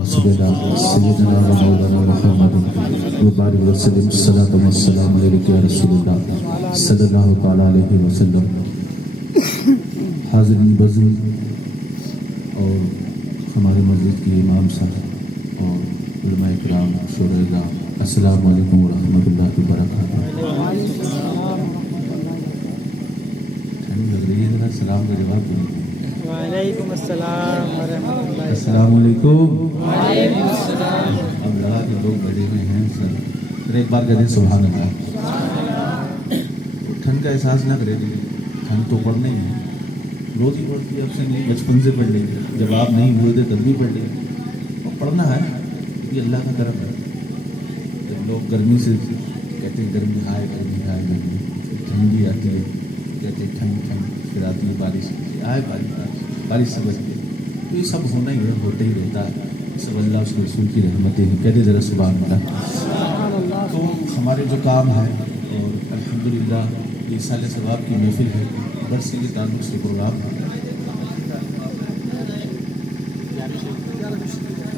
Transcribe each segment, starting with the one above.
सल्लल्लाहु अलैहि वसल्लम। हाज़िरीन बज़म और हमारी मस्जिद के इमाम साहब और उलमाए किराम, शुरा, अस्सलामु अलैकुम व रहमतुल्लाहि व बरकातुहू। ठंड लग रही है, जरा सलाम का जवाब दो। वालेकुम अस्सलाम व रहमतुल्लाहि। अस्सलामु अलैकुम। वालेकुम अस्सलाम। अब लगा के लोग बैठे हुए हैं सर, फिर एक बार कह दें सुभान अल्लाह। ठंड का एहसास ना करें, ठंड तो पढ़ना ही है, रोज़ ही पढ़ती है, अब से नहीं, बचपन से पढ़ लेंगे, जब आप नहीं हुए थे तब भी पढ़ लेंगे और पढ़ना है, ये अल्लाह का करम है। जब लोग गर्मी से कहते हैं गर्मी हाय गर्मी हाय गर्मी, फिर ठंडी आती है, कहते हैं ठंड ठंड, फिर आती है बारिश, आए बारिश बारिश से बचती है, तो ये सब होना ही है, होता ही रहता है, सब अल्लाह उसके रसूल की रहमतें हैं। कहते ज़रा सुभान अल्लाह। तो हमारे जो काम है और अल्हम्दुलिल्लाह ये साल सवाब की महफिल है, बरस के ताल्लुक़ से प्रोग्राम है।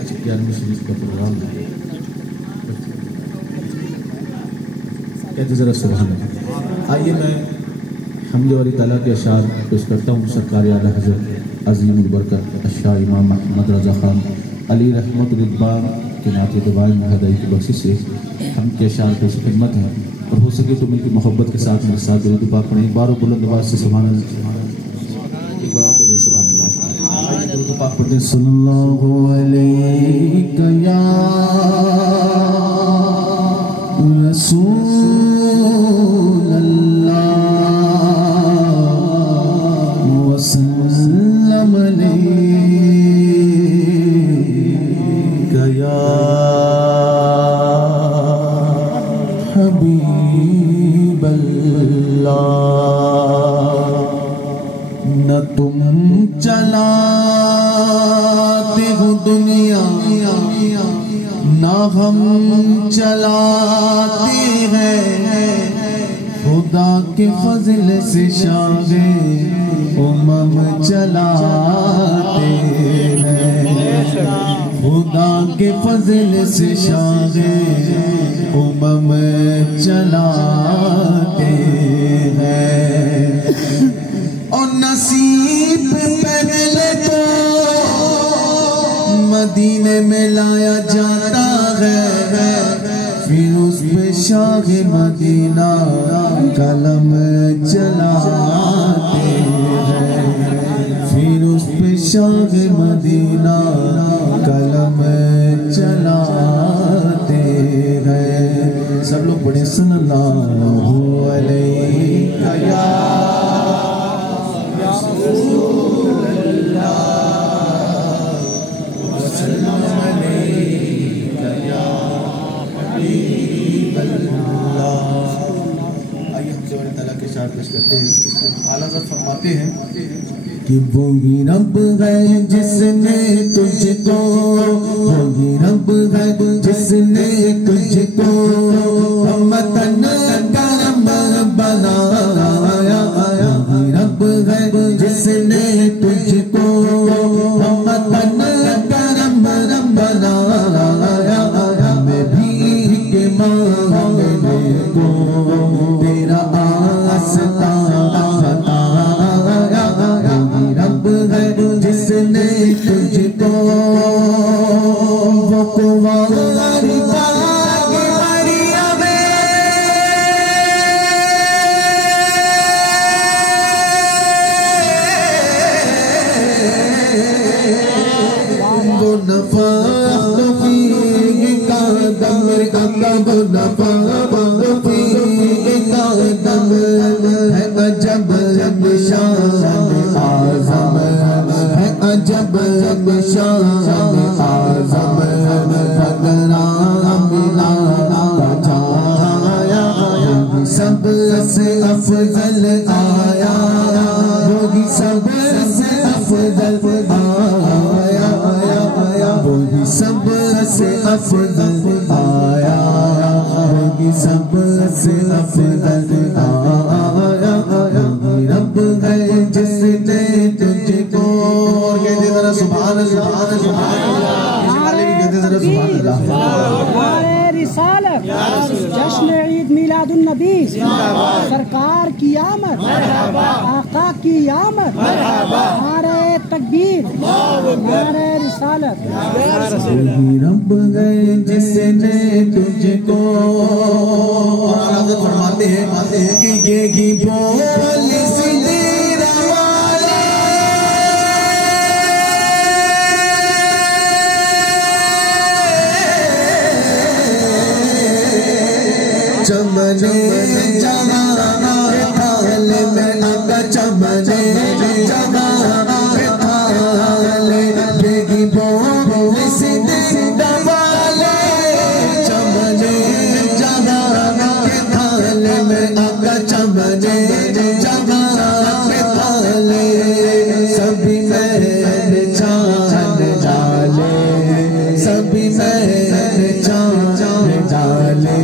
अच्छा, 11वीं शरीफ का प्रोग्राम है। कहते ज़रा सुभान अल्लाह। आइए मैं हम्द वाली ताला के अशार पेश करता हूँ। सरकार आला हज़रत अज़ीमुल बरकत शाह इमाम अहमद रज़ा खान अली रहमत रिदवान के नाते दुआएं मुहदाई की बख्शिश से हम के अशार पेश खिदमत है, और हो सके तो मिलकर मोहब्बत के साथ मेरे साथ दुरूद पाक पढ़ें। एक बार बुलंद आवाज़ से सुभान अल्लाह, एक बार करें सुभान अल्लाह, दुरूद पाक पढ़ते सल्लल्लाहु अलैहि या रसूल अल्लाह वसल्लम अलैका या हबीब अल्लाह। न तुम चलाते हो दुनिया, न हम चलाते हैं, खुदा के फजल से शागे उमम चलाते हैं, खुदा के फजल से शागे उमम चलाते हैं। और नसीब पहले तो मदीने में लाया जाता है, फिर उस पे शाह मदीना कलम चलाते हैं, फिर उस पे शाह मदीना कलम चलाते हैं। सब लोग बड़े सल्लल्लाहु अलैहि या करते हैं। आला हज़रत फरमाते हैं कि वो ही रब है जिसने तुझको, वो ही रब है जिसने तुझको वतन करम बनाया, वो ही रब है जिसने तुझको वतन करम बनाया। हमें भी के मांगने को तेरा जिसने तुझको वो कुंवारी बागिया में वो नफा का दम वो नफा का दम है अजब शान आज़म है, अजब शान आज़म फगरा मिला छाया, सबसे अफजल आया, वही सबसे अफजल आया, वही सबसे अफजल आया, वही सबसे अफजल आया। रब है जिसने तुझको, कहते जरा सुभान अल्लाह, सुभान अल्लाह। नारे रिसालत, जश्न ईद मिलादुन नबी, सरकार की आमद, आका की आमद, नारे तकबीर, नारे रिसालत। रब गए जिसने तुझको फरमाते हैं कि ये बोल सीधे चमने जमाना थाल में आका चमने जमाना थाल बेगी बोल सीधे दवाले चमने जमाना थाल में आका चमने जमाना थाल सभी मेरे चांद डाले सभी मेरे चांद डाले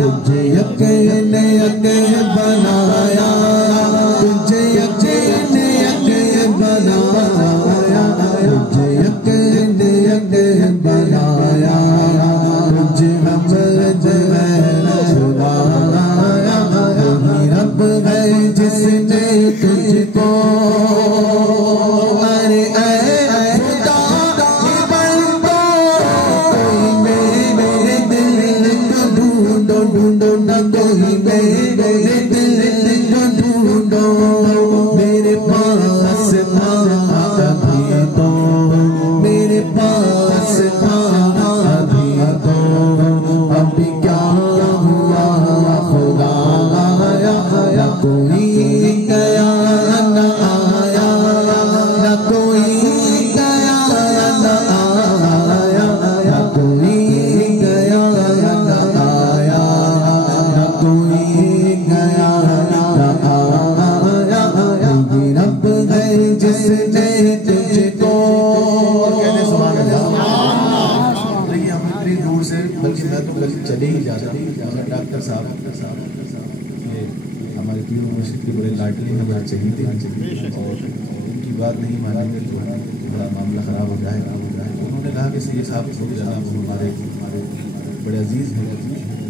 तुझे यकीन बनाया तुझे यकीन बनाया तुझे यकीन बनाया तुझे हमद छुड़ाया रब है जिसने तुझको अरे ढूंढो न कोई मेरे दिल को ढूंढो मेरे पास था अभी तो मेरे पास था अभी तो अभी क्या हुआ खुदाया कोई गया न आया न कोई गया न आया न कोई गया न आया कोई गया आया रब है जिसने तुझको देखिए हम इतनी दूर से बल्कि मैं तो बल्कि चले ही जा रहा मगर डॉक्टर साहब ये हमारे पीर मुर्शिद के बड़े लाडली हैं बड़े चहीते हैं और उनकी बात नहीं मानेंगे तो बड़ा मामला ख़राब हो जाएगा उन्होंने कहा कि सैयद साहब रुक जाना वो हमारे बड़े अजीज़ हैं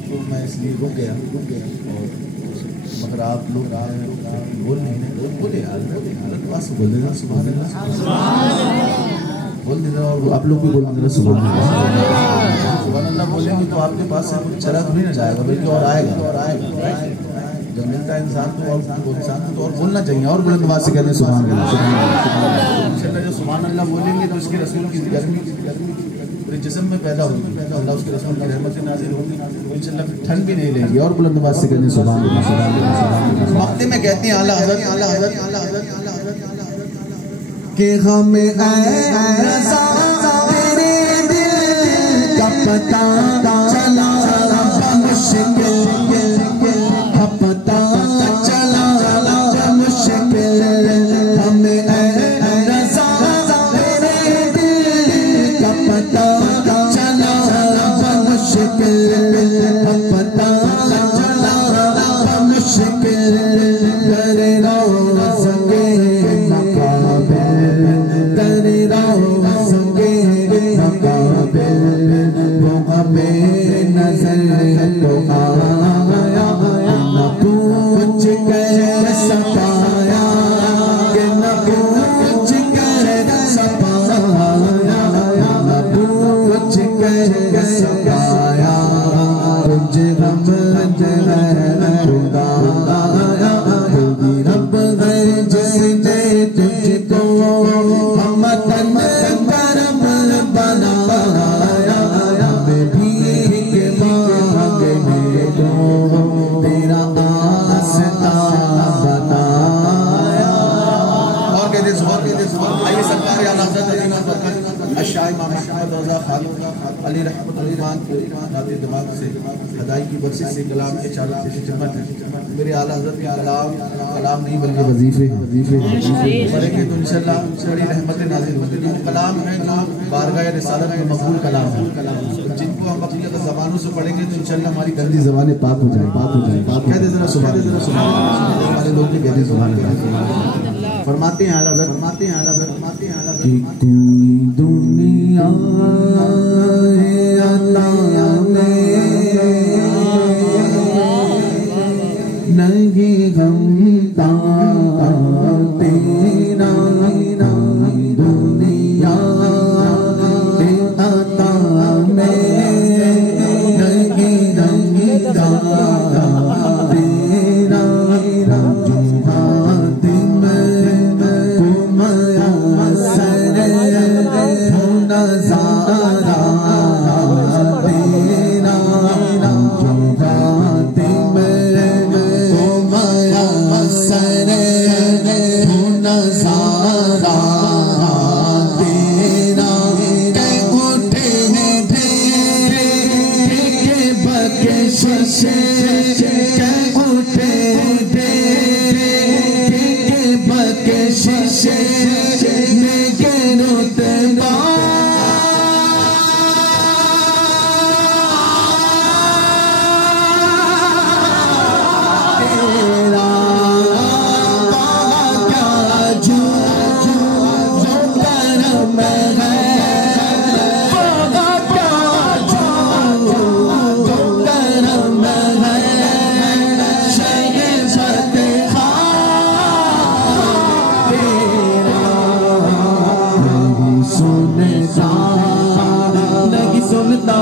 तो मैं इसलिए रुक गया और मगर आप लोग बोल नहीं बोले हालत बोल देना सुबह देना बोल देना और आप लोग भी बोल देना सुबह अल्लाह बोलेंगे तो आपके पास से कुछ चला थोड़ी ना जाएगा बल्कि और आएगा जब मिलता है इंसान को और इंसान को तो और बोलना चाहिए और बुलंद आवाज़ से कहते हैं सुभान अल्लाह जो सुभान अल्लाह बोलेंगे तो उसके रसूल की गर्मी जिस्म में पैदा होगी अल्लाह उसके रसूल की रहमत से नाज़िल होगी इंशाअल्लाह फिर ठंड भी नहीं लेगी और बुलंद आवाज़ से कहते हैं सुभान अल्लाह वक्ते में कहते हैं आला हज़रत कि हमें ऐसा तेरे दिल का पता चला मुश्किल का पता चला मुश्किल हमें ऐसा तेरे दिल का पता चला मुश्किल पता चला मुश्किल करे संगे करे संगे वो हमें नजर तो आया न पूछ कर सताया कि न पूछ कर सताया न पूछ कर सताया तुझे रब है खुदाया रब है जिसने तुझको हम तन करम बनाया हमें भी के मांगे में दो तेरा आस्था बनाया और कहते आइए सरकार आला हज़रत अशाई मोहम्मद रज़ा खान अली रहमतुल्लाह नाते दिमाग से हदाई की बख्शिश से कलाम के चारों खिदमत मेरे आला हज़रत के कलाम नहीं बल्कि वजीफे पढ़ेंगे तो इंशाअल्लाह बड़ी रहमतें नाज़िल होंगी जो कलाम है जो बारगाह रिसालत में मकबूल कलाम है जिनको हम अपनी ज़बानों से पढ़ेंगे तो इंशाअल्लाह हमारी गंदी ज़बानें पाक हो जाएंगी कहते जरा सुभान अल्लाह हमारे लोग भी कहते सुभान अल्लाह फरमाते हैं आला हज़रत, फरमाते हैं आला हज़रत, फरमाते हैं आला हज़रत कि कोई दुनिया अता में नहीं गमता तेरा, दुनिया अता में नहीं गमता तेरा, जो हाथ में घुमाया सर नज़ारा तेरा, जो हाथ में घुमाया सर नज़ारा तेरा, के उठे के बख्शिश के उठे के बख्शिश में के रुतबा तेरा, क्या जो करम है, क्या जो करम है, शहीद नहीं सुनता,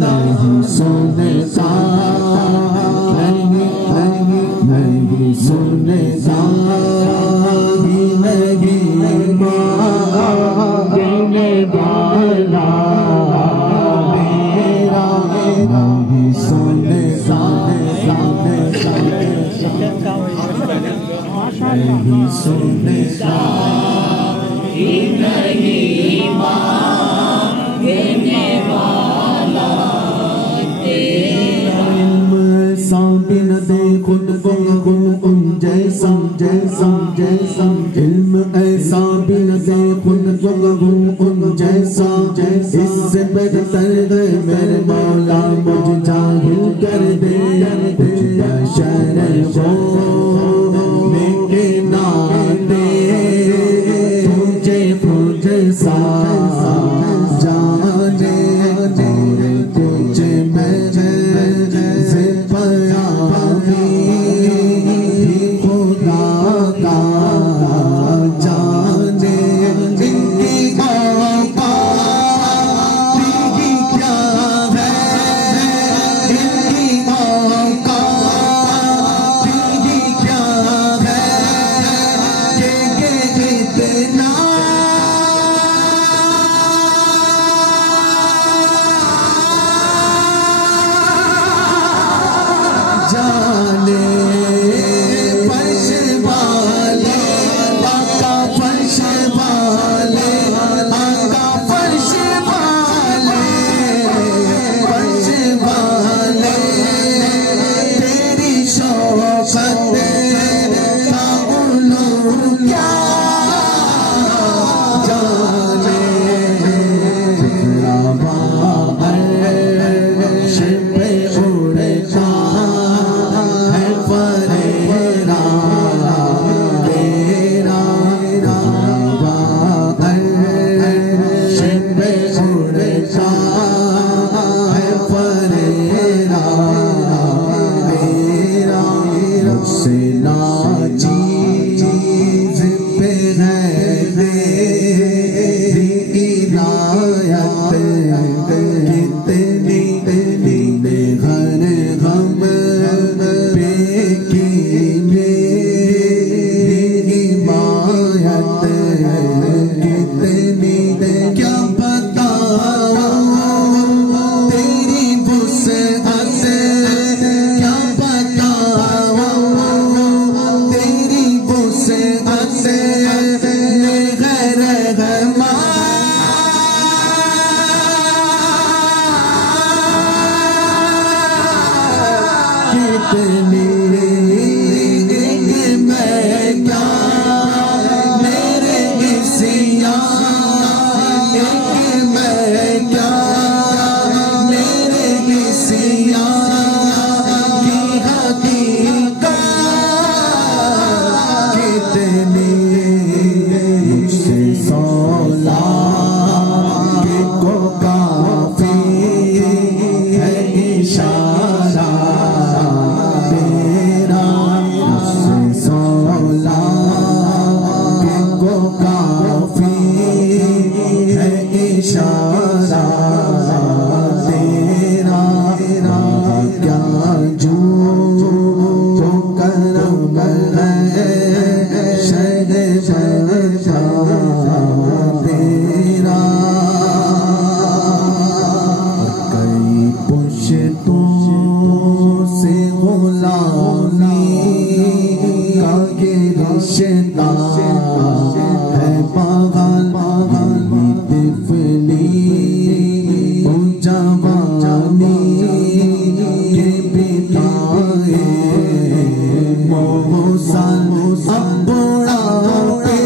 नहीं सुनता, नहीं सुनता, नहीं मांगने वाला मेरा, नहीं सुनता, नहीं सुनता, नहीं मांगने वाला तेरा, इल्म सामने न दे खुद को उन जैसा जैसा जैसा, इल्म ऐसा भी न दे खुद को उन जैसा जैसा, इससे बेहतर है मेरे मौला मुझे जाहिल कर दे, कुछ बशर हो मेरे नाते तुझे सा जाने तेरे कुछ मेरे से पाया खुदा का जाने, इनकी औकात क्या है, इनकी औकात क्या है, कि इतना जाने फर्श वाले आका, फर्श वाले आका, फर्श वाले, फर्श वाले तेरी शौकत का उल्लू क्या जाने, शिपे उड़ता है फरेरा तेरा, शिपे उड़ता है फरेरा तेरा, मुझसे ना चीज पे है तेरी इनायत, कितनी ने हर गम पे की मेरी हिमायत, कितनी क्या बताऊं तेरी वुसअत, क्या बताऊं तेरी वुसअत गैर गमा कितनी मैं क्या मेरे काफी है इशारा तेरा क्या जो करम है शहंशाह तेरा कई पुश्तों से गुलामी का ये रिश्ता है पागल तिफली जवानी के बिताए मौसल अब बुढ़ापे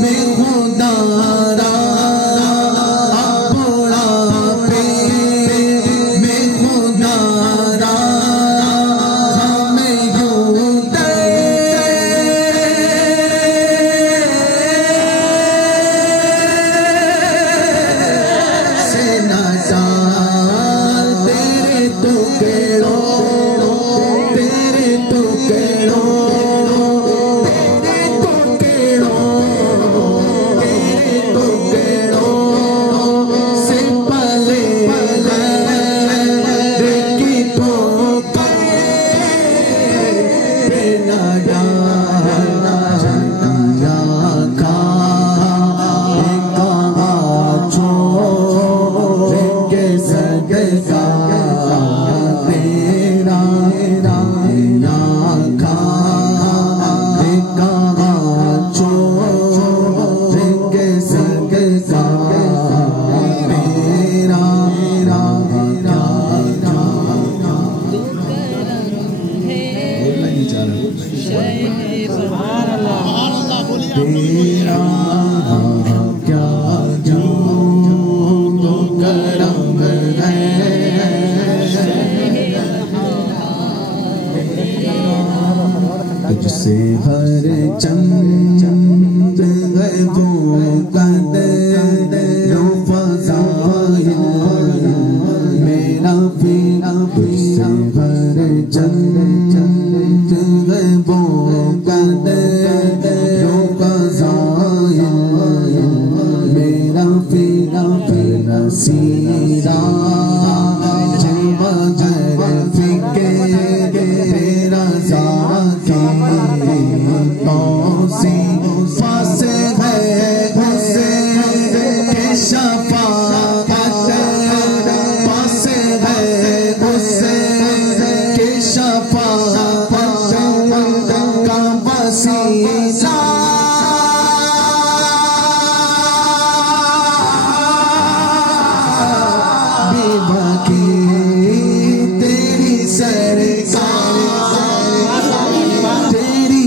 में खुदारा अब बुढ़ापे में खुदारा हमें यूं से न डाल तेरे टुकड़ों तेरे टुकड़ों तेरे टुकड़ों से पले की ठोकर न डालना जलिया का के सगसा तेरा खा चो के सगसा तेरा बोलना ही चाह रहा तेरा क्या जो करम है तुझसे हर चंद है वो कदर फज़ाइल मेरा पीरा तुझसे हर चंद है वो कदर फज़ाइल मेरा पीरा नसीरा जमगर फिके तेरा जाके तौसी पास है उसे शफाअत पास है उसे के शफाअत का वसीला तेरी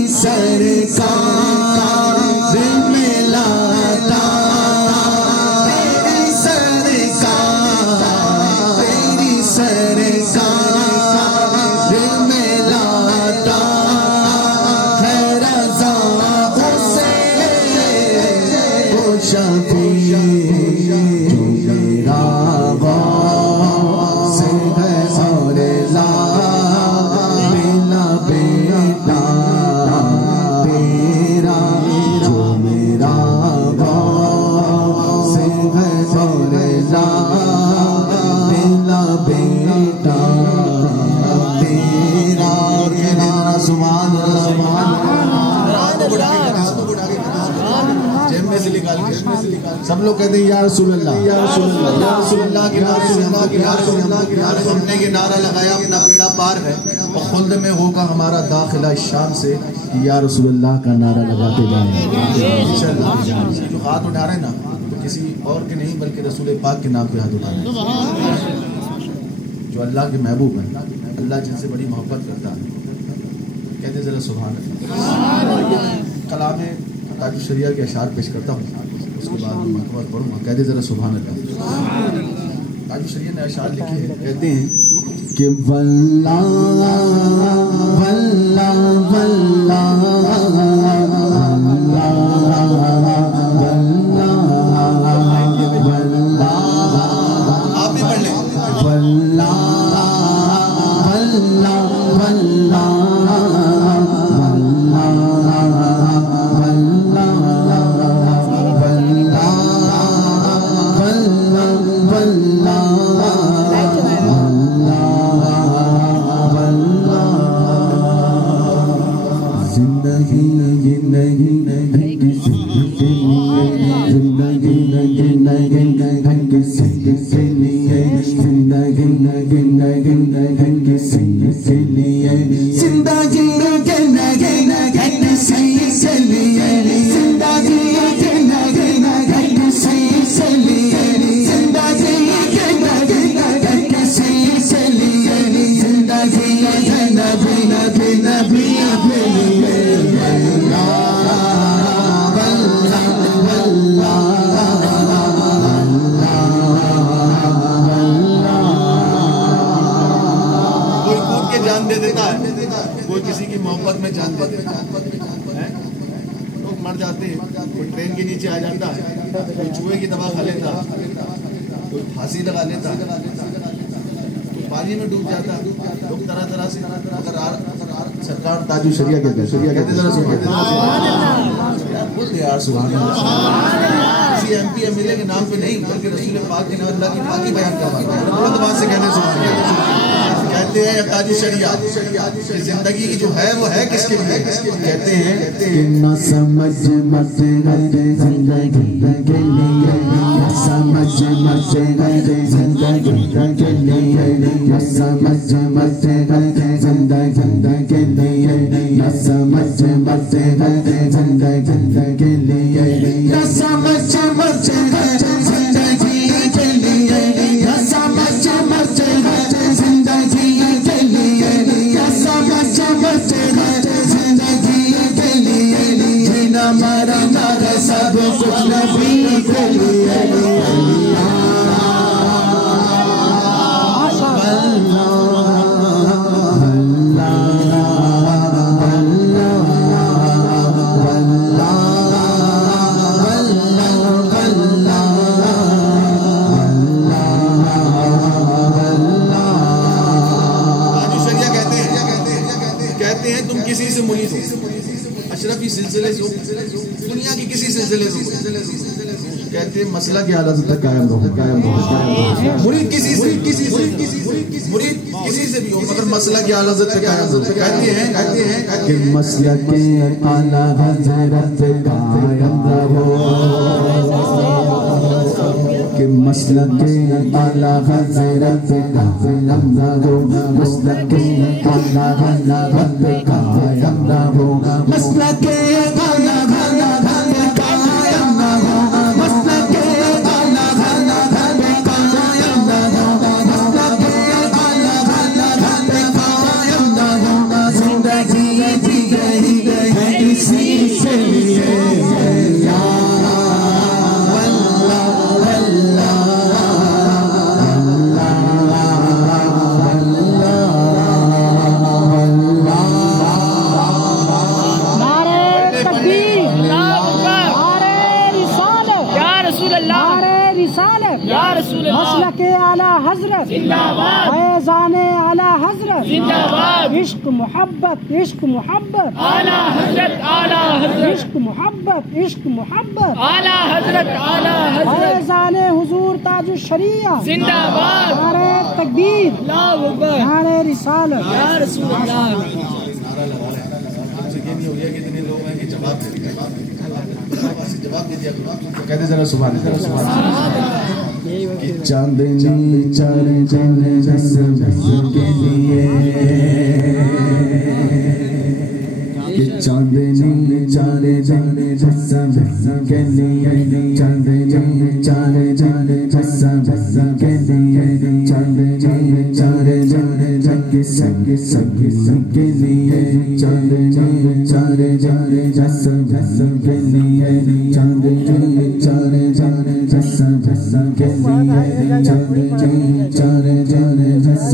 सरकार दिल में लाता तेरी सरकार दिल में लाता है रज़ा उसे वो शफी जो मेरा से है और ला बेटा तेरा जो मेरा से है और ला बेटा तेरा सुभान जेब में से निकाल के सब लोग कहते हैं या रसूल अल्लाह या रसूल अल्लाह के नारे हमने ये नारा लगाया अपना पीड़ा पार है और खुल्द में होगा हमारा दाखिला इस शाम से कि या रसूल अल्लाह का नारा लगाते जाएं इंशाअल्लाह। जो हाथ उठा रहे हैं ना तो किसी और के नहीं बल्कि रसूल पाक के नाम पे हाथ उठा रहे हैं जो अल्लाह के महबूब हैं, अल्लाह जिनसे बड़ी मोहब्बत करता है। कहते जरा सुभान अल्लाह। कलाम ताजुल शरिया के अशार पेश करता हूँ, उसके बाद मैं मकबूल पढ़ूँगा। कहते जरा सुभान अल्लाह। ताजुल शरिया ने अशार लिखे हैं, कहते हैं कि वल्ला वल्ला वल्ला आप भी पढ़ लें। वल्ला वल्ला वल्ला जान दे देता है, कोई किसी की मोहब्बत में जान दे देता है। लोग मर जाते हैं, कोई ट्रेन के नीचे आ जाता है, कोई चूहे की दवा खा लेता, कोई फांसी लगा लेता, कोई पानी में डूब जाता, लोग तरह तरह से। अगर सरकार ताजु शरिया कहते जरा बोलते यार सुभान अल्लाह, किसी एमपी एमएलए के नाम पे नहीं बल्कि रसूल पाक के नाम अल्लाह की पाकी बयान करवाता है। बहुत बात से कहने कहते हैं ताजु शरिया जिंदगी की जो है वो है किसके लिए? कहते हैं न समझ मत गए जिंदगी के लिए, समझ मत गए जिंदगी के लिए, न समझ मत गए जिंदगी के लिए, न समझ मत गए जिंदगी के लिए, न समझ मत गए जिंदगी के लिए, न समझ मत गए जिंदगी के लिए, न समझ मत गए जिंदगी के लिए, जीना मरना सब कुछ नबी के लिए। किसी से मुरीद हो, अशरफी सिलसिले से हो, दुनिया की किसी सिलसिले से कहते हैं मसला की हालत तक कायम रहो। मुरीद किसी से भी हो मगर मसला की हालत तक कायम रहो। कहते हैं कि मसला के आला हजरत कायम रहो, कि मसला के आला हजरत कायम रहो, मसला के आला हजरत कायम रहो, मसला के आला हजरत कायम रहो, मसला के आला हजरत कायम रहो, मसला के आला हजरत कायम रहो। जिंदगी जी गई है इसी से मसलके आला हजरत फैज़ाने आला हजरत इश्क मोहब्बत इश्क मोहब्बत आला हजरत इश्क मोहब्बत इश्क मोहब्बत आला हजरत फैज़ाने हुजूर ताजु शरिया जिंदाबाद, नारे तकबीर अल्लाहु अकबर, नारे रिसालत या रसूल अल्लाह। कितने लोग हैं कि जवाब दे दिया, कहते जरा सुभान कि चांदनी चारे जाने जस के लिए, कि चांदनी चारे जाने जस के लिए, चांदनी चारे जाने जस के लिए, चांदनी चारे जाने जग के लिए, चांदनी चारे जाने जस के लिए, चांदनी चारे जाने जस के लिए, चांदनी चारे जाने जस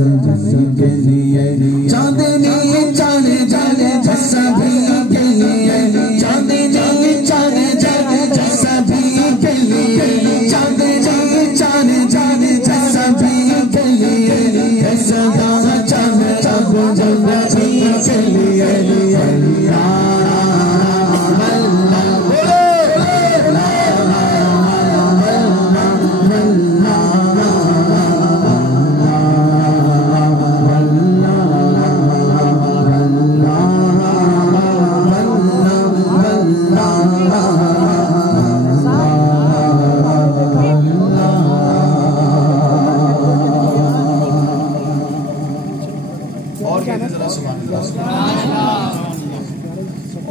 के लिए, चांदनी चारे जाने जस के लिए, चांदनी चारे जाने जस के लिए, चांदनी चारे जाने जस के लिए, सदा चांद तब जन्नती के लिए।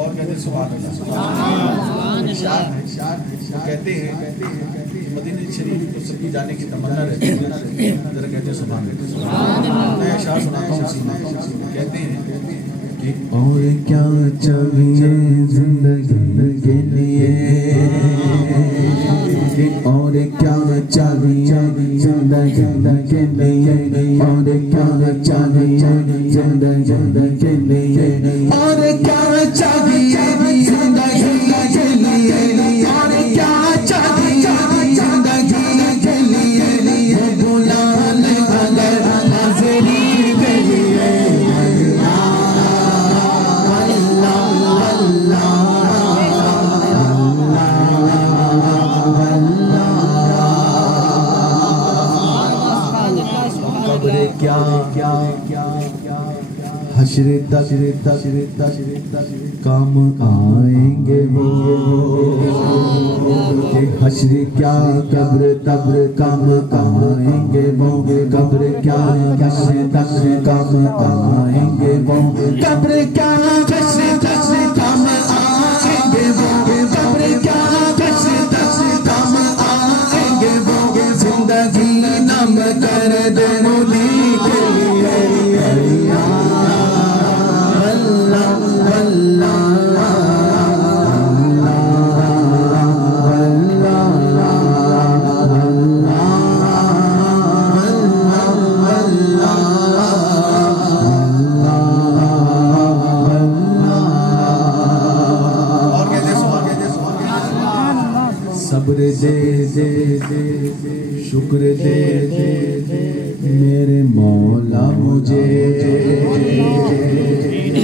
और कहते सुभान अल्लाह। कहते हैं मदीना शरीफ को सबकी जाने की तमन्ना रहती है, जरा कहते हैं सुभान अल्लाह। मैं अशार सुनाता हूँ, कहते हैं कि और क्या चाहिए जिंदगी के लिए, और क्या चाहिए जिंदगी के लिए, और क्या चाहिए जिंदगी के लिए, और क्या चाहिए जिंदगी के लिए, और क्या चाहिए जिंदगी के लिए, बुलान अगर हाज़िरी के लिए। कब्र क्या क्या क्या क्या हश्र तक काम आएंगे वो, कि हश्र क्या कब्र तब काम आएंगे वो, कब्र क्या हश्र तक काम आएंगे वो, कब्र क्या हश्र तक काम आएंगे वो, कब्र क्या हश्र तक काम आएंगे वो, जिंदगी नम कर दे मुली के लिए। अल्लाह सब्र दे शुक्र दे मेरे मौला मुझे,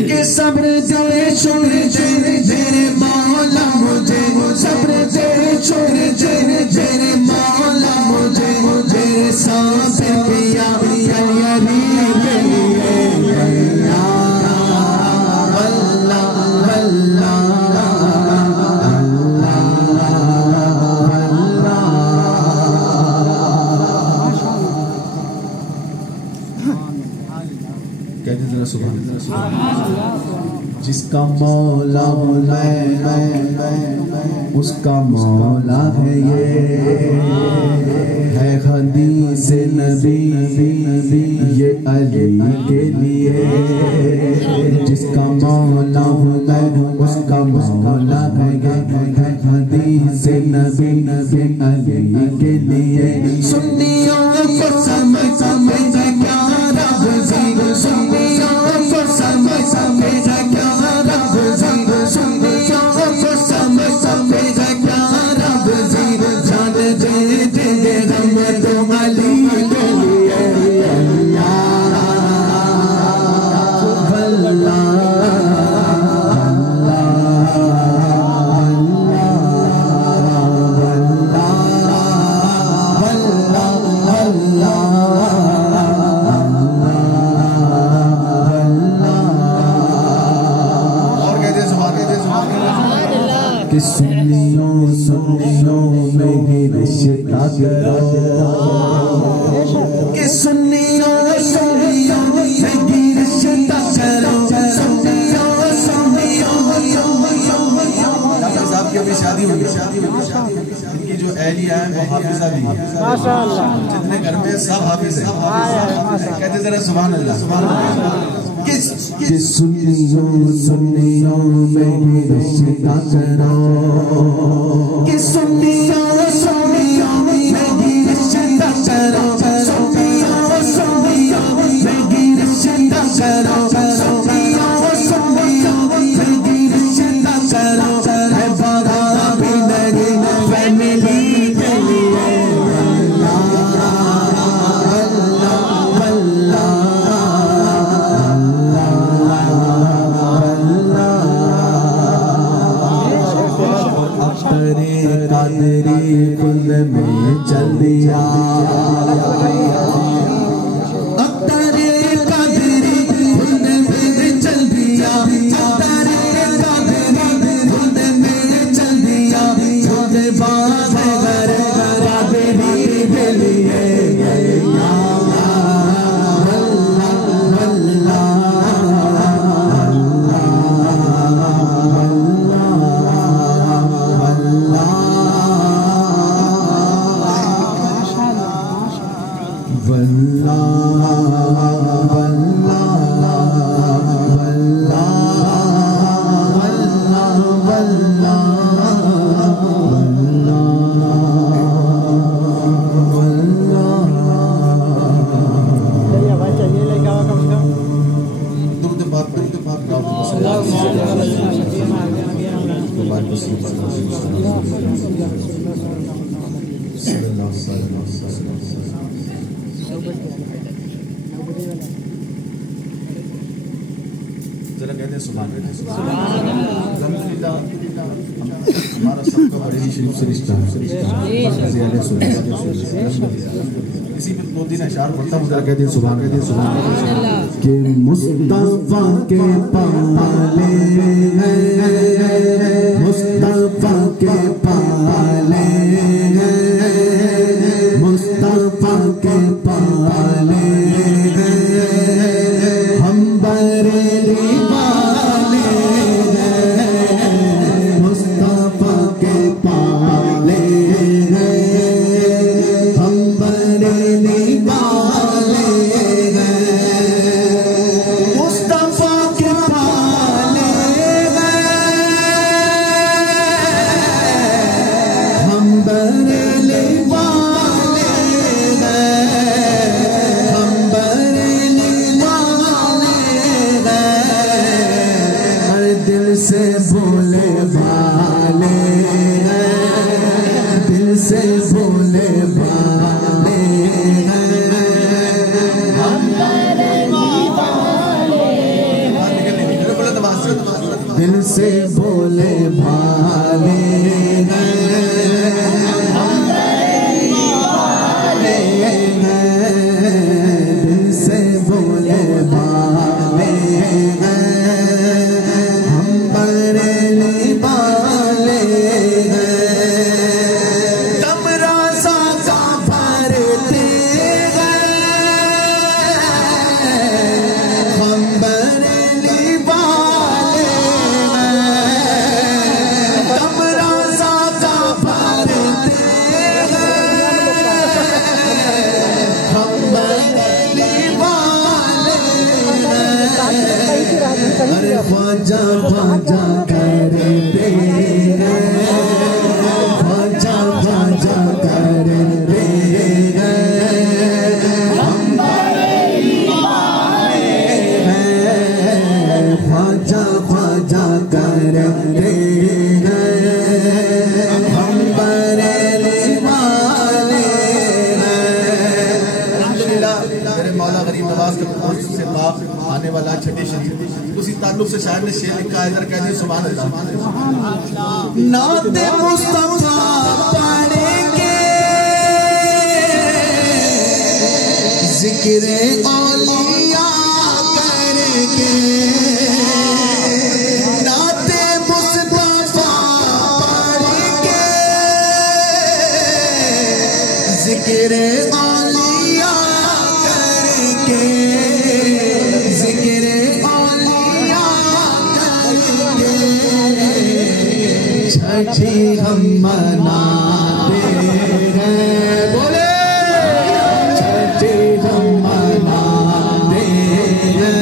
के सब्र दे शुक्र दे मेरे मौला मुझे, सब्र दे शुक्र दे मेरे मौला मुझे, मुझे सांस पिया यारी के लिए। अल्लाह अल्लाह जिसका मौला हूँ मैं उसका मौला है ये, है हदीस नबी ये अली के लिए। जिसका मौला हूँ मैं उसका मौला है ये, है हदीस नबी अली के लिए। सुन्नियों को समझ क्या रब जी, सुन्नियों को समझ क्या रब जी, सुन्नियों को समझ क्या रब जी, जान दे देंगे हम तो अली के लिए। कि सुन्नियों में ही रिश्ता करो, कि सुन्नियों में ही रिश्ता करो, साहब की अभी शादी हुई, इनकी जो अहलिया है वो हाफिजा भी है, माशाअल्लाह। जितने घर में सब हाफिज हैं, कहते जरा सुभान अल्लाह। कि सुन्नियों में ही रिश्ता करो, कि सुन्नियों में ही रिश्ता करो, सुन्नियों में ही रिश्ता करो, सुन्नियों में ही रिश्ता करो, है बाधा भी नहीं फैमिली के लिए। कादरी जरा कहते हैं सुभान अल्हम्दुलिल्लाह। हमारा सबका बरेली शरीफ से रिश्ता है। इसी पे 2-3 अशआर पढ़ता हूँ, जरा कहते हैं सुभान के मुस्तफा के पाले मुस्तफा के पाले मुस्तफा के पाले हम बरेली वाले मुस्तफा के पाले हम बरेली वाले मुस्तफा के पाले हम बरेली वाले हम बरेली वाले हर दिल से बोले वाले दिल से बोले वाले हम दिल से बोले भाले दिल से बोले भाले हम बरेली वाले तमरासा का भरते हम बरेली वाले तमरासा का भरते हम बरेली वाले अरे ख्वाजा ख्वाजा करते ख्वाजा ख्वाजा करते हम बरेली वाले ख्वाजा ख्वाजा करते हम बरेली वाले अल्हम्दुलिल्लाह। मेरे मौला गरीब नवाज के पहुंच से पाक आने वाला छठे शरीफ, उसी ताल्लुक से शायर ने शेर लिखा है, जरा कहते हैं सुभान अल्लाह। नाते मुस्तफा पढ़ेंगे जिक्र औलिया करेंगे नाते मुस्तफा पढ़ेंगे जिक्र औलिया करेंगे जिक्र औलिया करेंगे छठी हम मनाते हैं बोले छठी हम मनाते हैं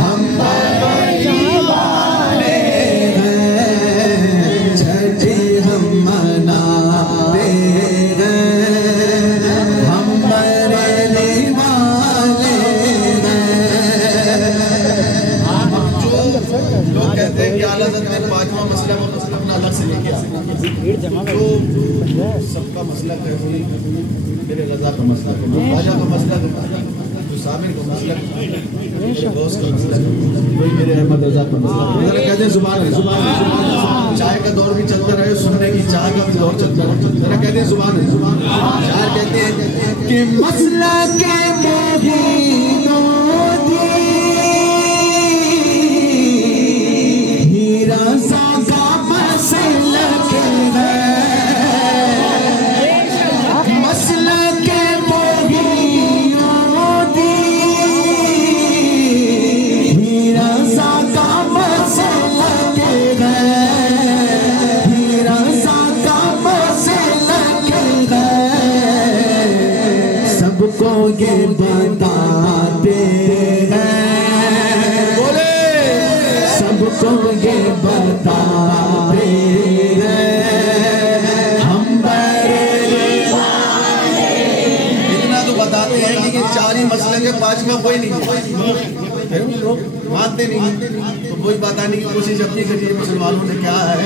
हम बरेली वाले हैं छठी हम मनाते हैं हम बरेली वाले लोग कहते हैं कि आला हज़रत ने 5वां मसला अपना अलग से लेके आया, तो सबका मसला है, मेरे रजा का मसला है, ख्वाजा का मसला है, जो सामिर का मसला है, मेरे दोस्त का मसला है, वही मेरे अहमद रजा का मसला है। जरा कहते हैं सुभान अल्लाह। चाय का दौर भी चलता रहे, सुनने की चाय का भी दौर चलता रहे, जरा कहते हैं सुभान अल्लाह। शायर कहते हैं कि मसला के मोहिनों दी हीरा सागा मसला के है मसला के मोहिनों दी हीरा सागा मसला के है हीरा सागा मसला के है सबको ये बताते हैं बोले सबको ये बताते हैं हम बरेली वाले इतना तो बताते हैं कि 4 ही मसले के 5वां कोई नहीं है। फिर भी लोग मानते नहीं, तो वही बताने की कोशिश अपनी करिए मुसलमानों ने क्या है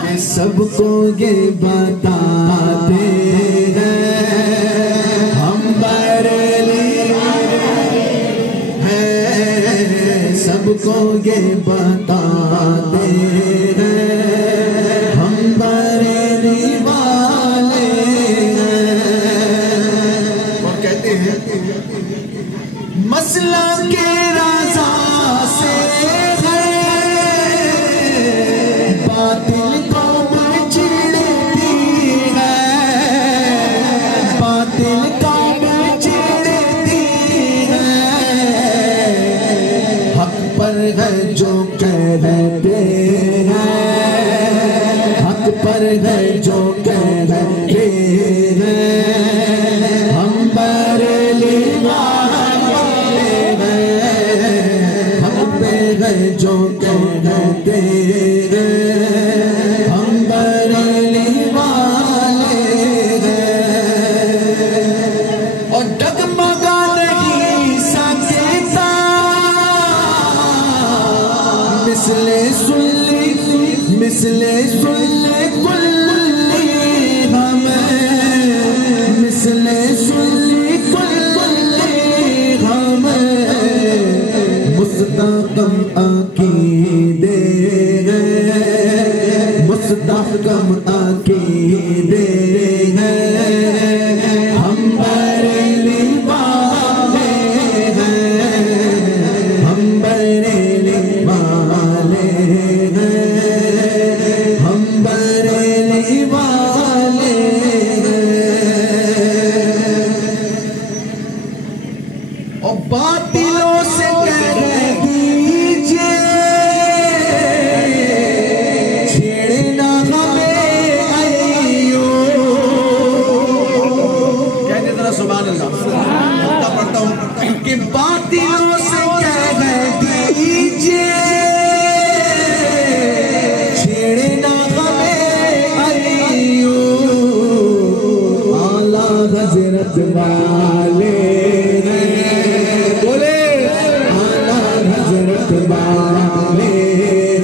कि सबको ये बताते हैं हम बरेली हैं, सबको ये बताते हैं हम बरेली वाले हैं। और कहते हैं मसला के राजा से है बातिल कौम चिढ़ती है, बातिल कौम चिढ़ती है, हक पर है जो कहते हैं, हक पर है जो कहते हैं हम बरेली वाले हैं, हम पे है जो कहते हैं हम बरेली वाले हैं। और डगमगा नहीं सकता मिसले सुल्ली कुल्ली हमें, मिसले सुल्ली कुल्ली हमें, मुस्तहकम अकीदे हैं, मुस्तहकम अकीदे हैं हम बरेली वाले हैं, हम बरेली वाले हैं, हम बरेली वाले हैं। और बातिलों से कह दीजिए छेड़ना हमें आइयो, कहते जरा सुभान अल्लाह पढ़ता हूँ कि बातिलों से कह दीजिए छेड़ना हमें आइयो, आला हजरत वाले बोले आला हजरत वाले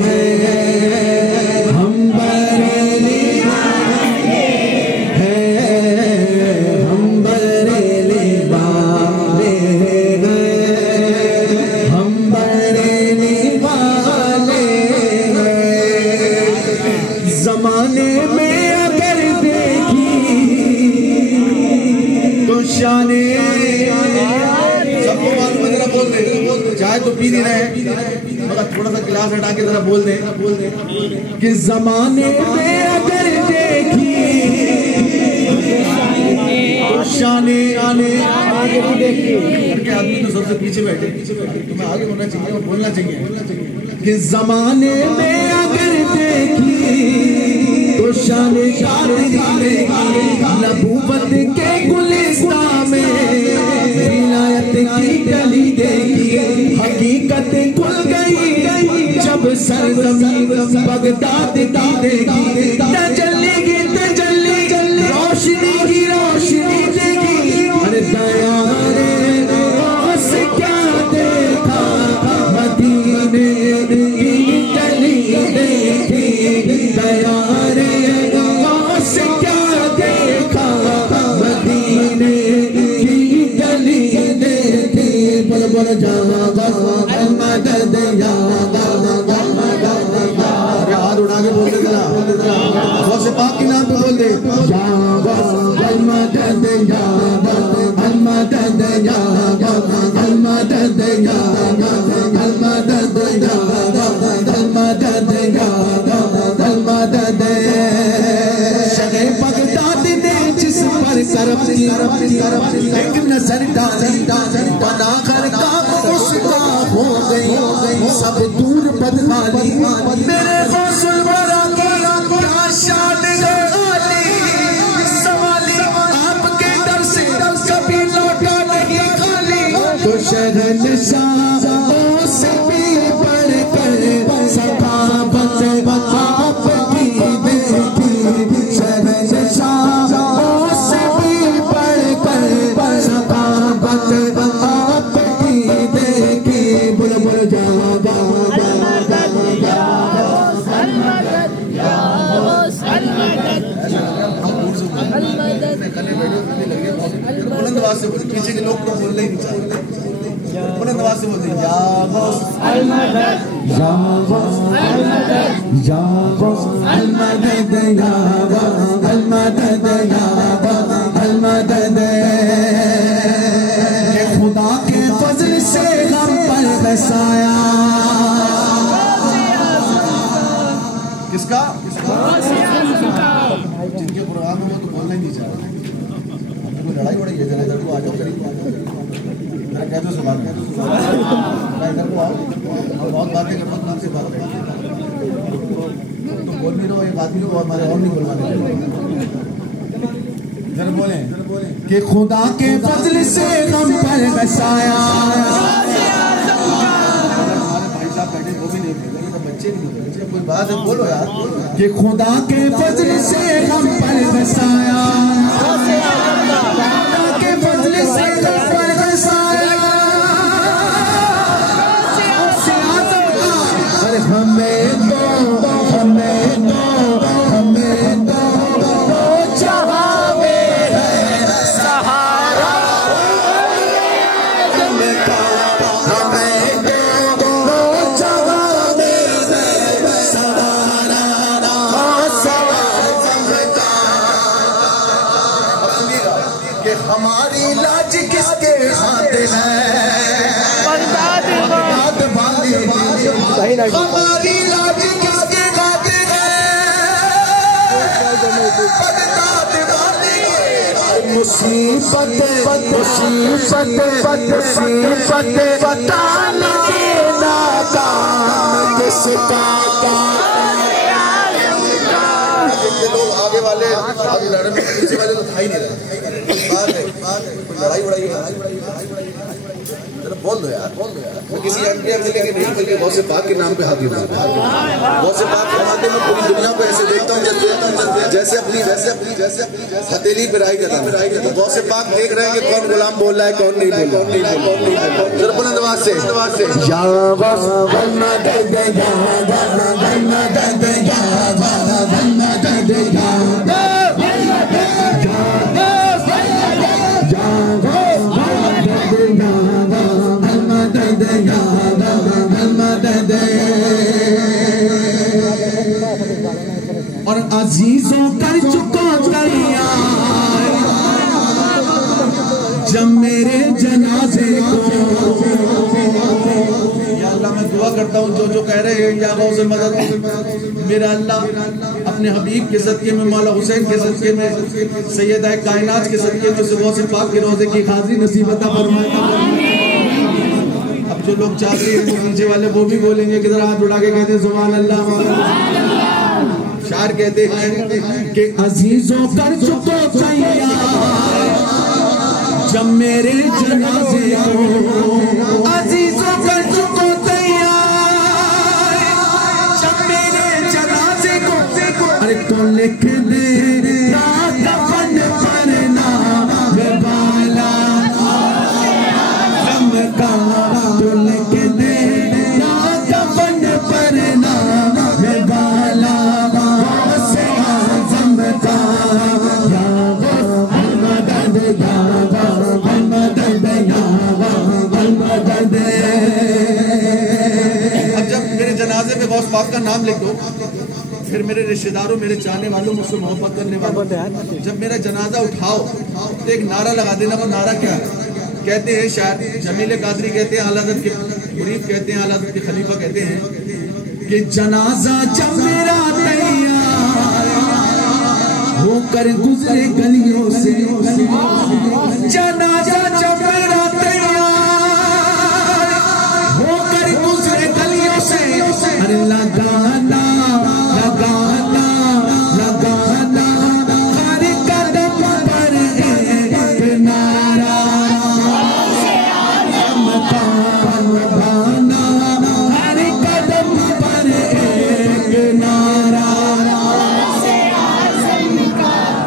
हैं हम बरेली हैं, हम बरेली वाले हैं, हम बरेली वाले हैं। जमाने में अगर देखी तो शाने सबको मालूम है, जरा बोल दे, चाय तो पी नहीं रहे मगर थोड़ा सा गिलास हटा के जरा बोल दे कि जमाने में अगर देखी तो शाने आने के आदमी तो सबसे पीछे बैठे, तुम्हें आगे होना चाहिए और बोलना चाहिए कि जमाने में अगर देखी तो शाने नबूवत के गुलिस्तान में विलायत की गली देखी, हकीकत खुल गई जब सरजमीन बगदाद की देखी, तजल्ली की तजल्ली रोशनी की रोशनी देखी, अरे दया रे आस क्या देखा मदीने की गली देखी, दया रे आस क्या देखा मदीने की गली देखी, बोल बोल जावा मदद या हाथ उठा के बोल दे जरा, गौसे पाक के नाम पे बोल दे या मदद या मदद या मदद या मदद या मदद या मदद। शगे बगदाद ने जिस पर करम एक नजर डाली बना कर काम उसका हो गई, सब दूर बदहाली मेरे गौसुल वरा की क्या शान गाली, सवाली आपके दर से कभी लौटा नहीं खाली, तो शहंशाहों से भी बढ़कर सखावत आपकी देखी, शहंशाहों से भी बढ़कर सखावत आपकी देखी, बुलबुल जा आवाज से बोले, पीछे के लोग तो बोलने ही नहीं चाहते, बुलंद आवाज से बोलते या गौस या गौस या गौस अलमदद या गौस अलमदद या गौस अलमदद। खुदा के फजल से हम पर बसाया। किसका? जिनके कुरान में तो बोलना ही नहीं चाहते। हमने कोई लड़ाई बड़ी है, जरा इधर को आ जाओ, करीब मेरा कह दो सवाल कर दो, इधर को आओ, और बहुत बातें कर, बहुत से बात करें तो बोल भी रहो, एक आदमी को हमारे और नहीं बोलवाने जरा बोले कि खुदा के फजल से हम पर बसाया। बैठे वो भी नहीं बोले, तो बच्चे नहीं बोले, कोई बात है बोलो यार। कि खुदा के फजल से हम पर बसाया। खुदा के फजल से हम पर बसाया। अरे हमें तो चाहवे है सहारा। हमारी लाज किसके खातिर है? हमारी लाज किसके खातिर है? मुसीबत बताने देना काम किसका? लोग आगे वाले आगे लड़े में पीछे वाले तो था ही नहीं रहे। लड़ाई बड़ाई बोल दो यार, बोल दो यार। वो किसी एमपीएम के नहीं बल्कि बहुत से पाक के नाम पे हाथी होता है। बहुत से पाक कमाते मैं पूरी दुनिया को ऐसे देखता हूँ जैसे अपनी हथेली पे राई करता हूँ। बहुत से पाक देख रहे हैं कि कौन गुलाम बोल रहा है, कौन नहीं बोल रहा है। जरा बुलंद आवाज से या और अजीजों कर चुका तैयार जब मेरे जनाजे को। या अल्लाह मैं दुआ करता हूँ जो कह रहे हैं या गौस से मदद, मेरा अल्लाह अपने हबीब के सदके में, मौला हुसैन के सदके में, सैयदा कायनात के सदके में से गौस पाक के रोजे की हाजिरी नसीब अता फरमाए। अब जो लोग चाहते हैं नीचे वाले वो भी बोलेंगे कि जरा हाथ उठा के कहते हैं सुभान अल्लाह। शायर कहते हैं कि अजीजों कर चुको तैयार जब मेरे जनाजे को। अजीजों कर चुको तैयार जब मेरे जनाजे को। अरे तो लिख दे कफन पर नाम वाला का। तो लिख दे कफन पर नाम वाला से आज़म का। या मदद या मदद या मदद। अब जब मेरे जनाजे में गौस पाक का नाम लिख दो, फिर मेरे रिश्तेदारों, मेरे चाहने वालों, मुझसे मोहब्बत करने वालों, जब मेरा जनाजा उठाओ तो एक नारा लगा देना। वो नारा क्या है? कहते हैं शायर जमील कादरी कहते हैं, आला हज़रत के मुरीद कहते हैं, आला हज़रत के खलीफा कहते हैं कि जनाजा जब मेरा तैयार होकर गुजरे गलियों से। जनाजा जब मेरा तैयार होकर गुजरे गलियों से। अरे लगाना लगाना लगाना हर कदम पर एक नारा। लगाना हर कदम पर एक नारा।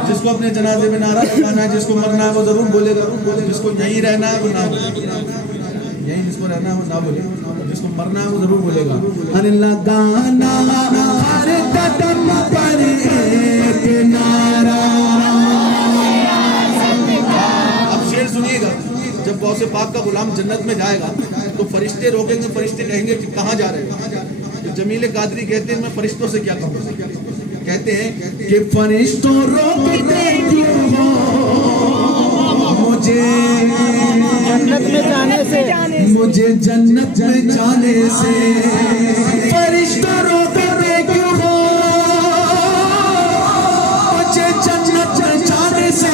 जिसको अपने जनाजे में नारा लगाना है, जिसको मरना है वो जरूर बोलेगा, जिसको यहीं रहना है वो ना बोले, यहीं जिसको रहना है वो ना बोले, जिसको मरना है वो जरूर बोलेगा। अरे लगाना हर कदम पर एक नारा। अब शेर सुनिएगा। गौसे पाक का गुलाम जन्नत में जाएगा तो फरिश्ते रोकेंगे, फरिश्ते कहेंगे कि कहाँ जा रहे हो? तो जमील कादरी कहते हैं मैं फरिश्तों से क्या कहूँ? कहते हैं कि फरिश्तों रोकते क्यों हो मुझे जन्नत में जाने से, मुझे जन्नत में जाने से, फरिश्तों रोकते क्यों हो मुझे जन्नत में जाने से।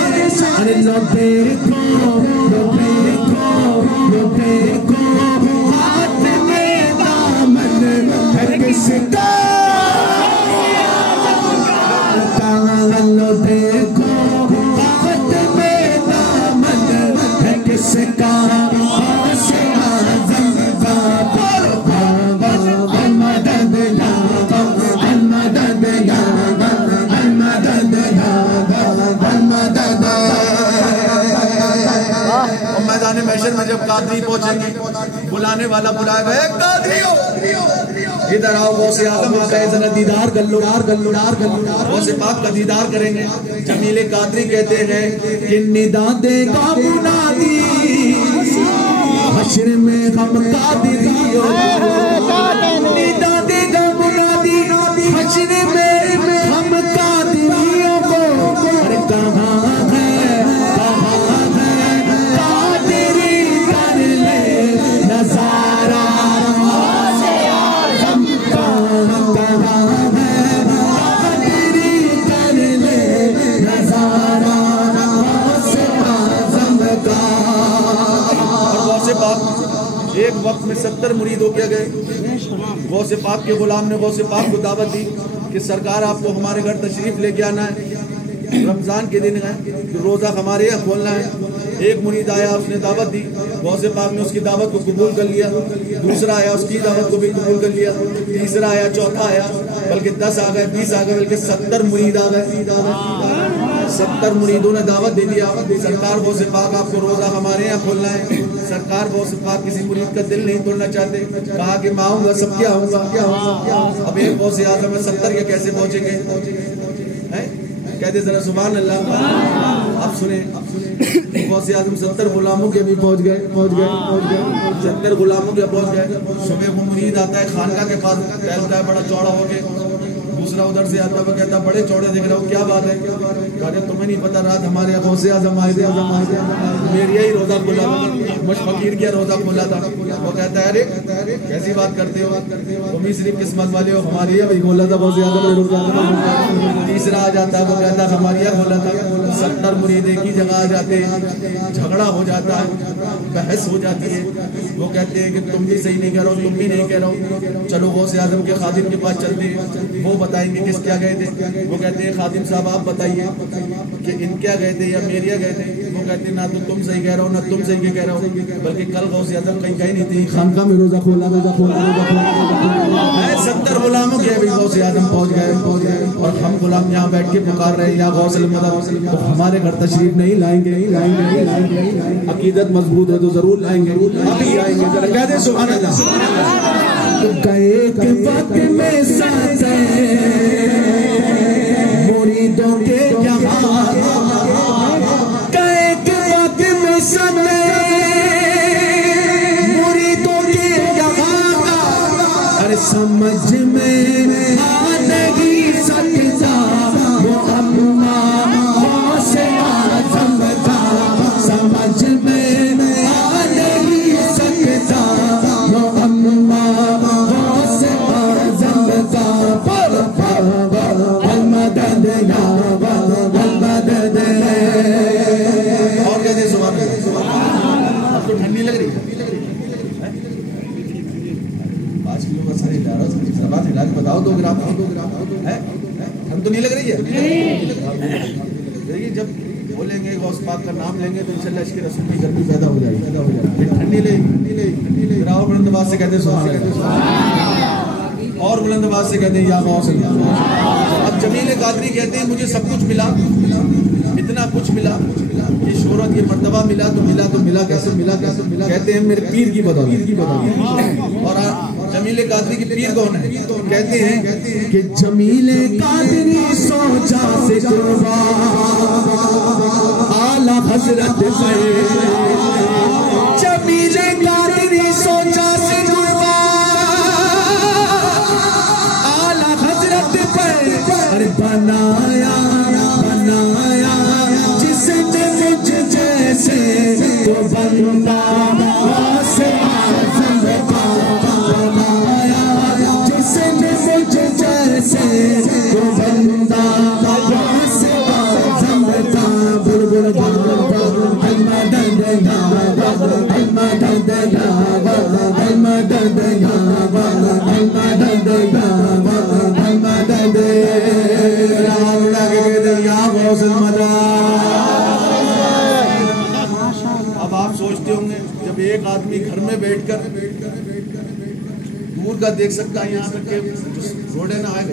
अरे लो देखो, लो देखो, लो देखो हाथ में दामन है किसका, लो देखो हाथ में दामन है किसका, मैदान महशर में जब कादरी पहुंचेंगे बुलाने वाला बुलाएगा कादरियो इधर आओ, गौसे आजम आ गए, जरा दीदार कर लो, गौसे पाक का दीदार करेंगे। जमीले कादरी कहते हैं कि निदा देगा मुनादी हश्र में हम कादरियो, निदा देगा मुनादी हश्र में हम कादरियो को। अरे कहाँ है कादरी कर ले नजारा, एक वक्त में 70 मुरीद होके गए। गौसे पाक के गुलाम ने गौसे पाक को दावत दी कि सरकार आपको हमारे घर तशरीफ लेके आना है, रमजान के दिन है, रोजा हमारे यहाँ खोलना है। एक मुरीद आया, उसने दावत दी, गौसे पाक ने उसकी दावत को कबूल कर लिया। दूसरा आया, उसकी दावत को भी कबूल कर लिया। तीसरा आया, चौथा आया, बल्कि 10 आ गए, 20 आ गए, बल्कि 70 मुरीद आ गए। 70 मुरीदों ने दावत दे दिया, सरकार गौसे पाक आपको रोजा हमारे यहाँ खोलना है। सरकार गौसे पाक किसी मुरीद का दिल नहीं तोड़ना चाहते, कहा कि मैं आऊंगा, सब क्या आऊंगा। अब एक गौसे आजम में 70 के कैसे पहुंचेंगे? कहते जरा सुभान अल्लाह। अब सुने, गौसे आजम 70 गुलामों के भी पहुंच गए, 70 गुलामों के पहुंच गए। सुबह वो मुरीद आता है खानका के पास, टहलता है बड़ा चौड़ा होके। दूसरा उधर से आता है, कहता बड़े चौड़े दिख रहे हो, क्या बात है? कहते तुम्हें नहीं पता रात हमारे यहाँ गौसे आजम आए थे, मेरी यही रोजा खोला था, मुझ फकीर किया रोजा खोला था। वो कहता है अरे कैसी बात करते हो, तुम ही सिर्फ किस्मत वाले हो, हमारे यहाँ भी खोला था गौसे आजम ने रोजा। तीसरा आ जाता है, वो कहता हमारे यहाँ खोला था। 70 मुरीद एक ही जगह आ जाते हैं, झगड़ा हो जाता है, बहस हो जाती है। वो कहते हैं कि तुम भी सही नहीं कह रहे हो, तुम भी नहीं कह रहे हो, चलो गौसे आजम के खादिम के पास चलते हैं, वो बताएंगे किस क्या गए थे। वो कहते हैं खादिम साहब आप बताइए कि इन क्या गए थे या मेरिया गए थे। वो कहते हैं ना तो तुम सही कह रहे हो, ना तुम सही कह रहे हो, बल्कि कल गौसे आजम कहीं कहीं नहीं थी, खानका में रोजा खोला। 70 गुलामों के अभी गौसे आजम पहुंच गए, और हम गुलाम यहाँ बैठ के पुकार रहे हैं या गौसल मदद, तो हमारे घर तशरीफ नहीं लाएंगे। अकीदत मजबूत है तो जरूर लाएंगे, अभी आएंगे। जरा कह दे सुभान अल्लाह। गए के वक्त में साथ मुरीदों के यहाँ, गए के वक्त में साथ मुरीदों के यहाँ, अरे समझ में आ नहीं सकता वो अम्मा गौसे आजम का, समझ में आ नहीं सकता वो अम्मा गौसे आजम का। और कहते सुभान अल्लाह। अब तो ठंडी लग रही है, 5 किलो का सारे हिला के बताओ 2 ग्राम है, ठंड तो नहीं लग रही है? देखिए जब बोलेंगे गौस पाक का नाम लेंगे तो इंशाल्लाह इसके रसूल की गर्मी पैदा हो जाएगी, ठंडी ले राव बुलंदबाज से कहते सुभान अल्लाह, और बुलंदबाज से कहते हैं या गौस। अब जमील कादरी कहते हैं मुझे सब कुछ मिला, इतना कुछ मिला, ये शोहरत ये मर्तबा मिला तो मिला कैसे? कहते हैं मेरे पीर की बदौलत। और जमील जमीले कादरी की पीर कौन है? कहते हैं कि जमीले कादरी सोचा से जुड़वा आला हजरत पे, जमीले कादरी सोचा से जुड़वा आला हजरत पे, अरे बनाया बनाया जिसने मुझ जैसे तो बंदा से आज़म का बनाया, जिसने मुझ जैसे तो बंदा से आज़म का बुलबुल मदद मदद मदद अब आप सोचते होंगे जब एक आदमी घर में बैठकर दूर का देख सकता है, यहाँ तक के रोडे ना आए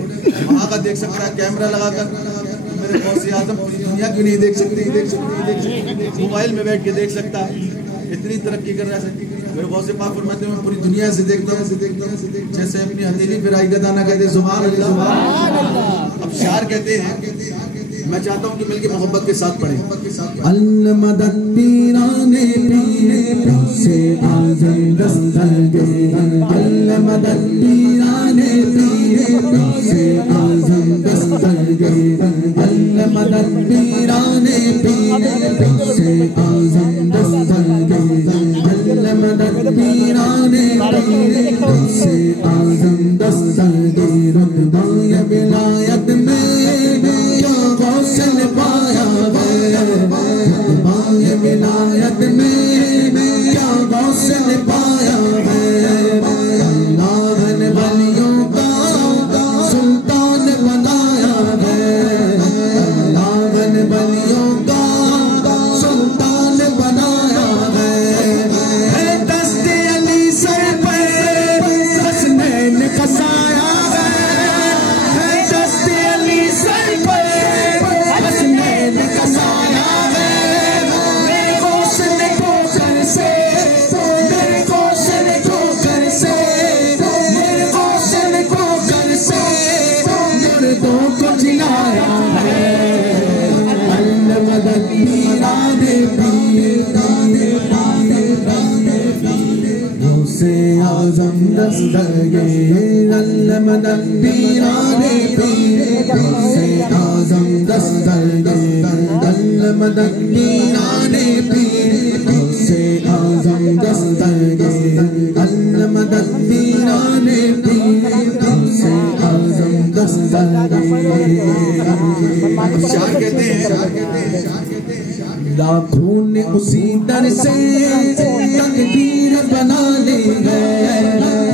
वहाँ का देख सकता है कैमरा लगाकर, मेरे गौसे आज़म पूरी दुनिया क्यों नहीं देख सकती? मोबाइल में बैठ के देख सकता है, इतनी तरक्की कर रहा है। मेरे गौसे पाक फरमाते हैं मैं पूरी दुनिया से देखता हूँ जैसे अपनी हथेली फिर आई गदाना कहते सुभान अल्लाह। अब शार कहते हैं मैं चाहता हूँ कि मिलके मोहब्बत के साथ पढ़ें। अल्लाह मदद पीराने पीर से आज़म दस्तगे, अल्लाह मदद पीराने पीर से आज़म दस्तगे, अल्लाह मदद पीराने पीर से आज़म दस्तगे, अल्लाह मदद पीराने पीर से आज़म दस्तगे, रुतबा विलायत में पाया है विलायत में क्या गौसल पाया है, अल्लाह ने वलियों का सुल्तान बनाया है, अल्लाह ने वलियों का सुल्तान बनाया है, दस्ते अली सर पर हसनैन फसाया है, दस्ते अली सर पर आज़म दस्तगे, अल्लाह मदद पीराने पीर से आज़म दस्तगे, अल्लाह मदद पीराने पीर से आज़म दस्तगे, अल्लाह मदद पीराने पीर से आज़म दस्तगे। शार कहते हैं लाखों ने उसी दर से तकदीर बना ली है,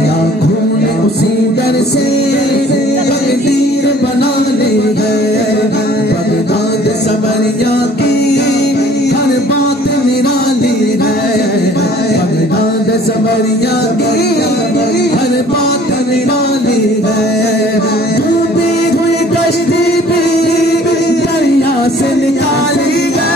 लाखों ने उसी दर से तकदीर बना ली है, बगदाद सबरिया की हर बात निराली है, बगदाद सबरिया की हर बात निराली है, डूबी हुई कश्ती भी दरिया से निकाली है,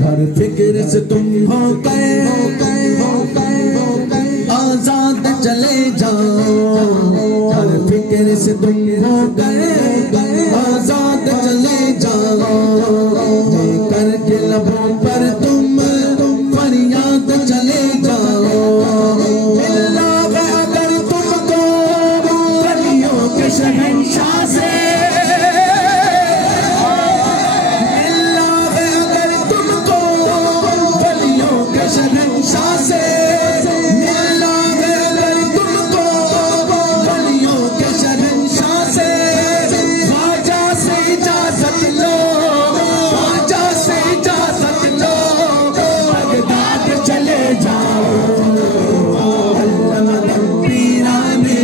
हर फिक्र से तुम हो गए आजाद चले जाओ, हर फिक्र से तुम हो गए आजाद चले जाओ, करके लबों पर तुम फरियाद चले जाओ, अगर तुमको गलियों के शहंशाह से पीराने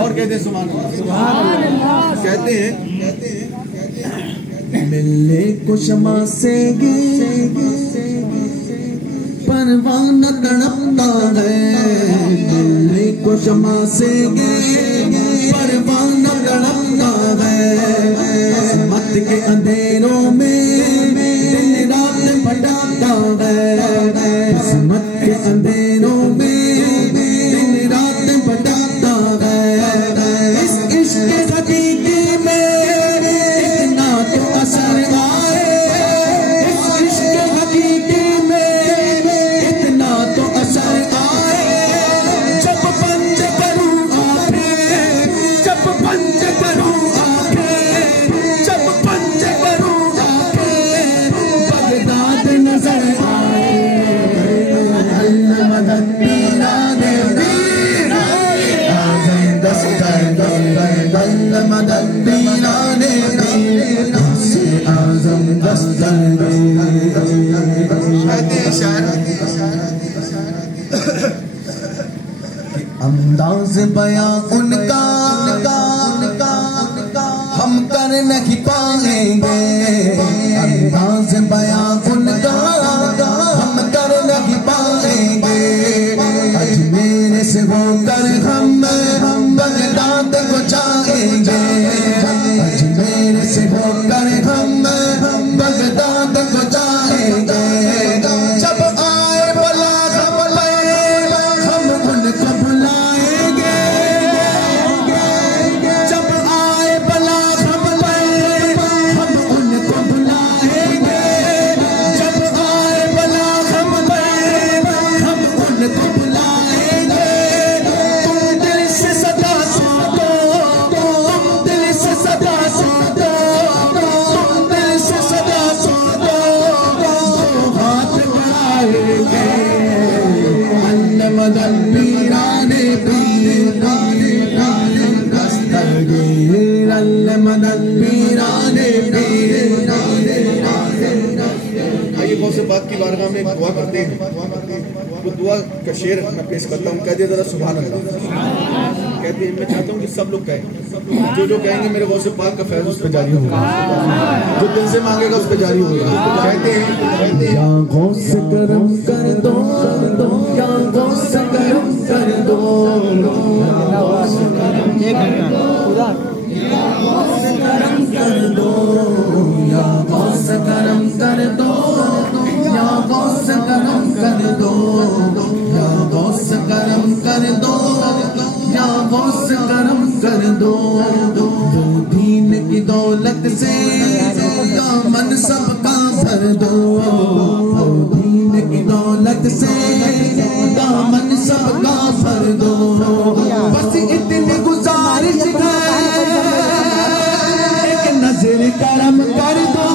और कहते हैं सुभान अल्लाह। कहते हैं मिलने को शमा से परवाना तड़पता है, मिलने को शमा से परवाना तड़पता है। मत के अंधेरों में दिन रात भटकता है, किस्मत के अंधेरों में दिन रात भटकता है। इस इश्क हकीकी में इतना तो असर आए, इस इश्क हकीकी में इतना तो असर आए। जब पंच करूं आंखें, जब पंच करूं आंखें, जब पंच करूं आंखें, बगदाद नजर आए। मदद पीरा दे पीरा आज़म दस्तर दस्तर मदद पीरा दे पीरा से आज़म दस्तर अंदाज़ बयां उनका हम कर नहीं पाएंगे, अंदाज़ बयां उनका हम कर नहीं पाएंगे। अजमेर से होकर हम बगदाद को जाएंगे, अजमेर से होकर हम बगदाद को जाएंगे। जब आए बला हम उनको बुलाएंगे, जब आए बला हम उनको बुलाएंगे, जब आए बला हम उनको बुलाएंगे। तुम दिल से सदा सुनो, तुम दिल से सदा सुनो, तुम दिल से सदा सुनो, हाथ बढ़ाएंगे। अल्लाह मदद पीराने दस्तगीर, अल्लाह मदद पीराने आइए बहुत से बात की बारगाह में दुआ करते हैं। वो दुआ का शेर मैं पेश करता हूँ, कह दे जरा सुभान अल्लाह। कहते हैं मैं चाहता हूँ कि सब लोग कहें, जो कहेंगे मेरे गौस पाक का फैज़ उस पर जारी होगा, जो दिल से मांगेगा उस पर जारी होगा। कहते हैं या गौस करम कर दो, या गौस करम कर दो, एक घंटा पूरा या गौस करम कर दो, या गौस करम कर दो, या गौस करम कर दो, या गौस करम कर दो, या गौस करम कर दो। दीन की दौलत से दामन सबका भर दो, दीन की दौलत से दामन सबका भर दो। बस इतनी गुजारिश है, एक नजर करम कर दो।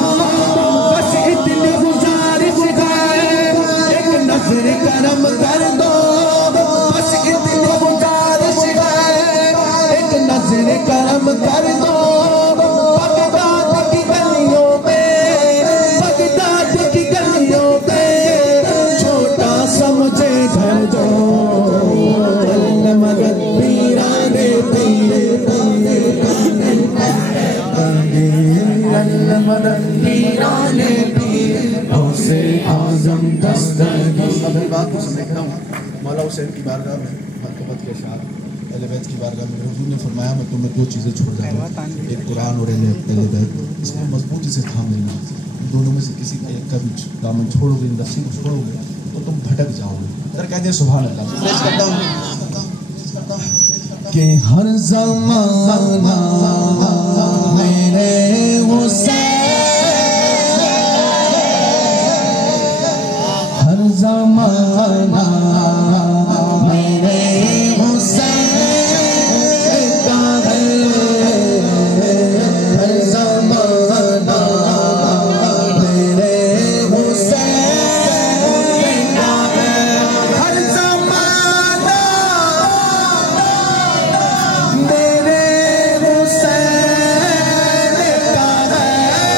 बस इतनी गुजारिश है, एक नजर करम कर दो। बस इतनी गुजारिश है, एक नजर करम कर दो। बगदाद की गलियों में, बगदाद की गलियों में छोटा सा मुझे घर दो। अल्लाह मदद पीराने अल्लाह मदद पीराने से आज़म दस्तगीर। अब मैं बात को समझता हूँ मौला हुसैन की बारगाह में मरतबत के अशार अहले बैत की बारगाह में हुजूर ने फरमाया मैं तुम्हें दो चीज़ें छोड़ जाऊँगा, एक कुरान और अहले बैत। इसमें मजबूती से थाम लेना, दोनों में से किसी एक का भी दामन छोड़ोगे, रस्सी को छोड़ोगे तो तुम भटक जाओगे। अगर कहते हैं सुभान अल्लाह कि हर ज़माना मेरे हुसैन, हर ज़माना मेरे हुसैन का है, हर ज़माना मेरे हुसैन का है, हर ज़माना मेरे हुसैन का है।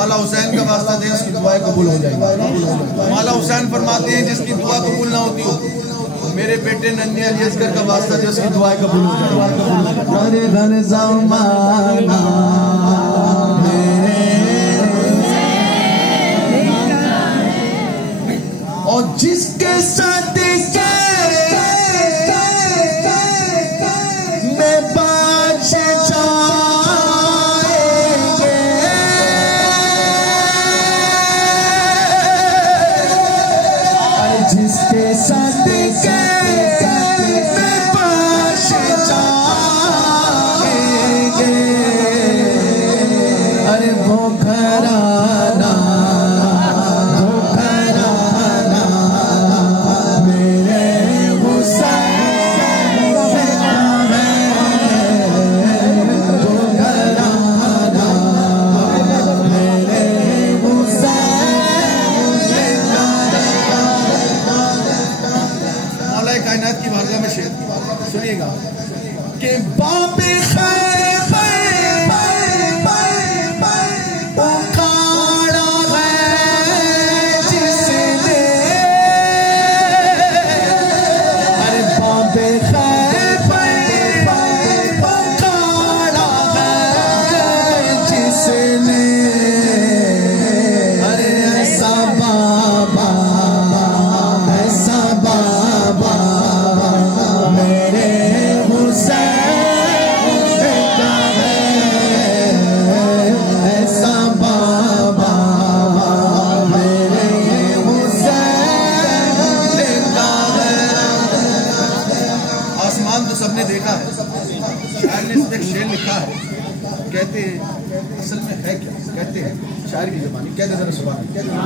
मौला हुसैन का वास्ता दें, उसकी दुआएं कबूल हो जाएंगी। मौला हुसैन फरमाते हैं जिसकी दुआ कबूल ना होती हो, मेरे बेटे नन्हे अली असगर का वास्ता दे, उसकी दुआएं कबूल हो जाएंगी। और जिसके साथ मैं बाज जाएंगे, जिसके साथ मैं बाज जाएंगे, अरे वो घराना सुनिएगा कि बाबे उखाड़ा है जिसने, अरे बाबे उखाड़ा है जिसने, अरे ऐसा बाबा ऐसा बाबा सबने देखा है। शायर ने इसमें एक शेर लिखा है, कहते हैं असल में है क्या, कहते हैं शायर की ज़बानी, कहते जरा सुभान अल्लाह।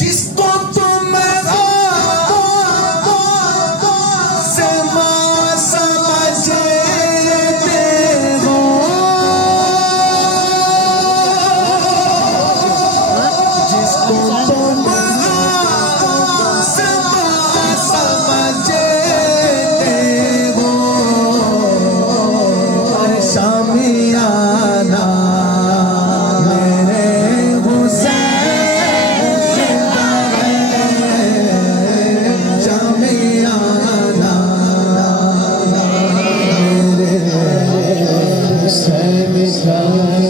जिसको तुम Send me